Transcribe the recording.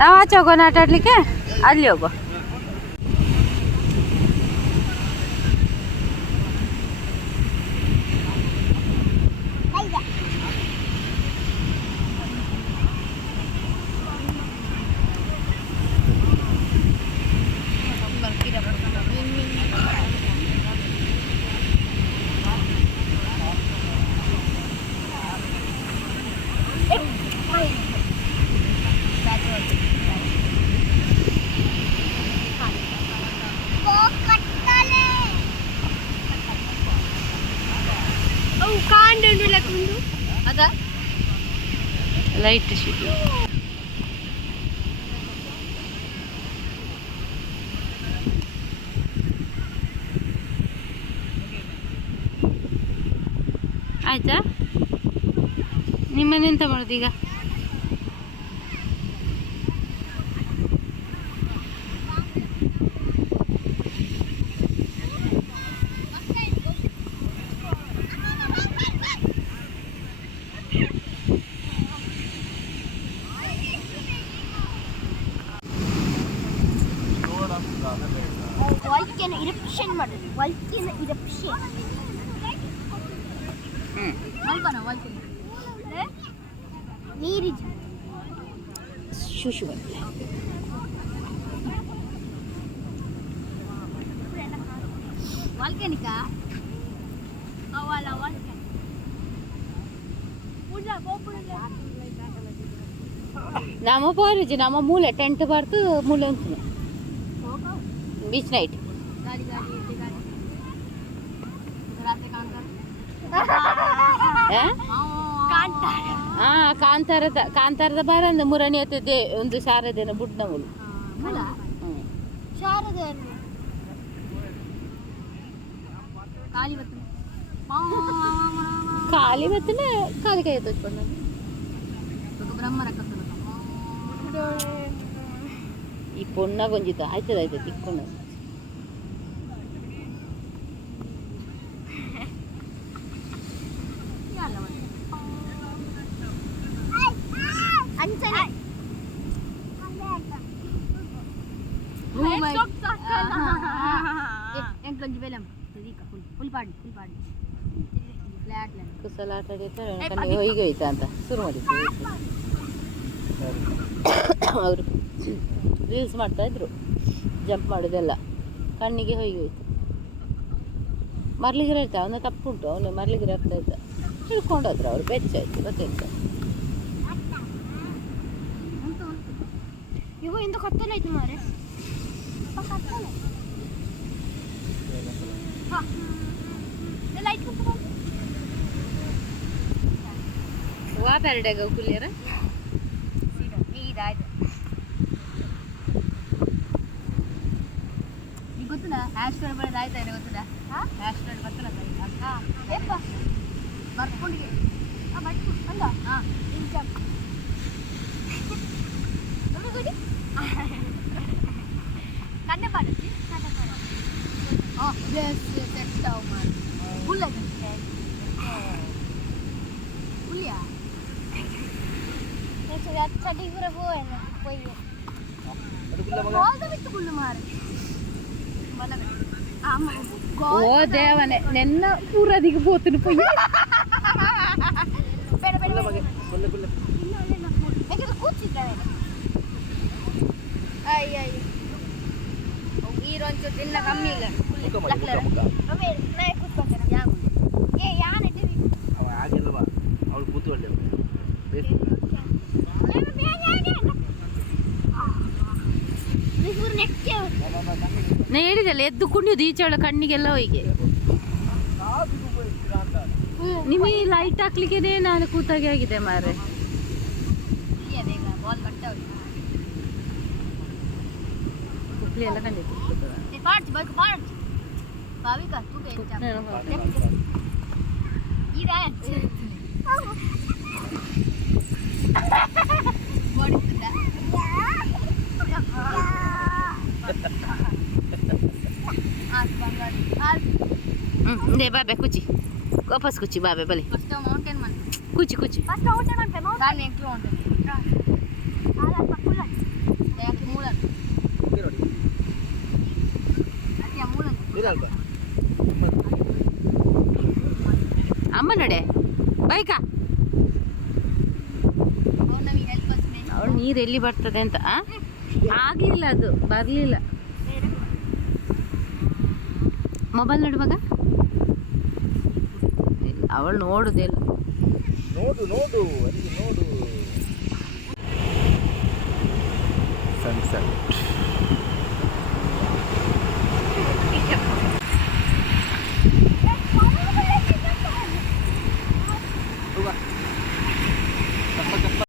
ನಾವು ಆಚೆ ಹೋಗೋಣ ಆಟ ಆಡ್ಲಿಕ್ಕೆ? ಅಲ್ಲಿ ಹೋಗುವ ಅದ? ಲೈಟ್ ಶೀಟ್ ಆಯ್ತಾ? ನಿಮ್ಮನೆಂತ ಮಾಡೋದು ಈಗ? ಇರಪ್ಷನ್ ಮಾಡೋದು ವಾಲ್ಕೆನ ಇರಪ್ಷನ್ ಹ್ಞೂ ಮಲ್ಪನ ವಾಲ್ಕೆನ ನೀರಿಜ ಶುಶು ವಾಲ್ಕೆನಿಕ ಅವಲ ವಾಲ್ಕೆನ್ ಪೂಜಾ ಗೋಪುರ ನಮ್ಮ ಪೋರಿಜಿ ನಮ್ಮ ಮೂಲೆ ಟೆಂಟ್ ಬರ್ತು ಮೂಲೆ ಉಂಟು ಬೀಚ್ ನೈಟ್ ಕಾಣ್ತಾರೆ? ಹಾ? ಕಾಂತಾರದ ಕಾಂತಾರದ ಅಂದ್ರೆ ಮುರಣಿ ಹತ್ತದೆ ಒಂದು ಶಾರದೇನ ಬುಡ್ನ ಮೂಲು? ಕಾಲಿ ಖಾಲಿ ಬತ್ತನ. ಖಾಲಿ ಕೈ ಎತ್ತೊಚ್ಕೊಂಡು ಬ್ರಹ್ಮರ ಈ ಪೊಣ್ಣ ಗೊಂಜಿತ ಆಯ್ತದ ಆಯ್ತದ ತಿಕ್ಕೊಂಡು ಬೆಲಂ ಫುಲ್ ಫುಲ್ ಪಾಡಿ ಫುಲ್ ಪಾಡಿ ಫ್ಲಾಟ್ ಲೈನ್ ಕುಸಲ ಆಟ ಆಡಿರ್ತಾರೆ ಕಣ್ಣಿಗೆ ಹೊಯ್ಗೆ ಹೋಯ್ತಾ ಅಂತ ಶುರು ಮಾಡಿದ್ರು ಅವರು ರೀಲ್ಸ್ ಮಾಡ್ತಾ ಇದ್ರು ಜಂಪ್ ಮಾಡೋದೆಲ್ಲ ಕಣ್ಣಿಗೆ ಹೊಯ್ಗೆ ಹೋಯ್ತು ಮರ್ಲಿಗಿರ ಇರ್ತಾ ಅವನ ತಪ್ಪುಂಟು ಅವನು ಮರ್ಲಿಗಿರ ಆಗ್ತಾ ಇದ್ದ ಹಿಡ್ಕೊಂಡೋದ್ರು ಅವ್ರು ಬೆಚ್ಚಾಯ್ತು ಗೊತ್ತಾಯ್ತು ಇವು ಇಂದು ಕತ್ತಲಾಯ್ತು ಮಾರೇ ವಾ ಪ್ಯಾರಡಾಗ ಕುಲಿಯರ ಇದಾಯ್ತು ಈಗ ಹ್ಯಾಶ್ ಟ್ಯಾಗ್ ಬರೋದು ಆಯ್ತಾ ಇದೆ ಗೊತ್ತದ ಗೊತ್ತಿಲ್ಲ ಎಪ್ಪ ಬರ್ಕೊಂಡಿಗೆ ಅಲ್ಲ ಹಾಂ ile z tekstał masz? Ule Ulia. சட்டி கூட போவேன் போய் ஓ தேவனே நின்ன பூரதிக்கு போத்துட்டு போய் கூச்சிக்கிறேன் ஐயா ಯಾನ್ ಇದ್ದೀವಿ ಅವ ಆಗಿಲ್ವಾ ಅವಳು ಕೂತ್ಕೊಳ್ಳಿ ನಾ ಹೇಳಿದಲ್ಲ ಎದ್ದು ಕುಣಿಯೋದು ಈಚೆಳ ಕಣ್ಣಿಗೆಲ್ಲ ಹೋಗಿ ನಿಮಗೆ ಲೈಟ್ ಹಾಕ್ಲಿಕ್ಕೆ ನಾನು ಕೂತಾಗೆ ಆಗಿದೆ ಮಾರೆ ಆಸ್ ಹ್ಞೂ ದೇ ಬಾಬೆ ಕುಚಿ ವಾಪಸ್ ಕುಚಿ ಬಾಬೆ ಬಲೆ first mountain Mann Kuchi Kuchi first mountain ಮನ್ಪೆ mountain ನಾನು ನೆಕ್ಸ್ಟ್ ಮೌಂಟೇನ್ ಆಲ ಪಕ್ಕುಲ ಯಾಕೆ ಮೂಲ ಅಮ್ಮ ನಡೆ ಬೈಕ? ಅವಳು ನೀರು ಎಲ್ಲಿ ಬರ್ತದೆ ಅಂತ ಆ? ಆಗ್ಲಿಲ್ಲ ಅದು ಬರಲಿಲ್ಲ. ಮೊಬೈಲ್ ನಡುವಾಗ ಅವಳು ನೋಡುದಿಲ್ಲ. ನೋಡು ನೋಡು ಅಲ್ಲಿ ನೋಡು. ಸನ್ಸೆಟ್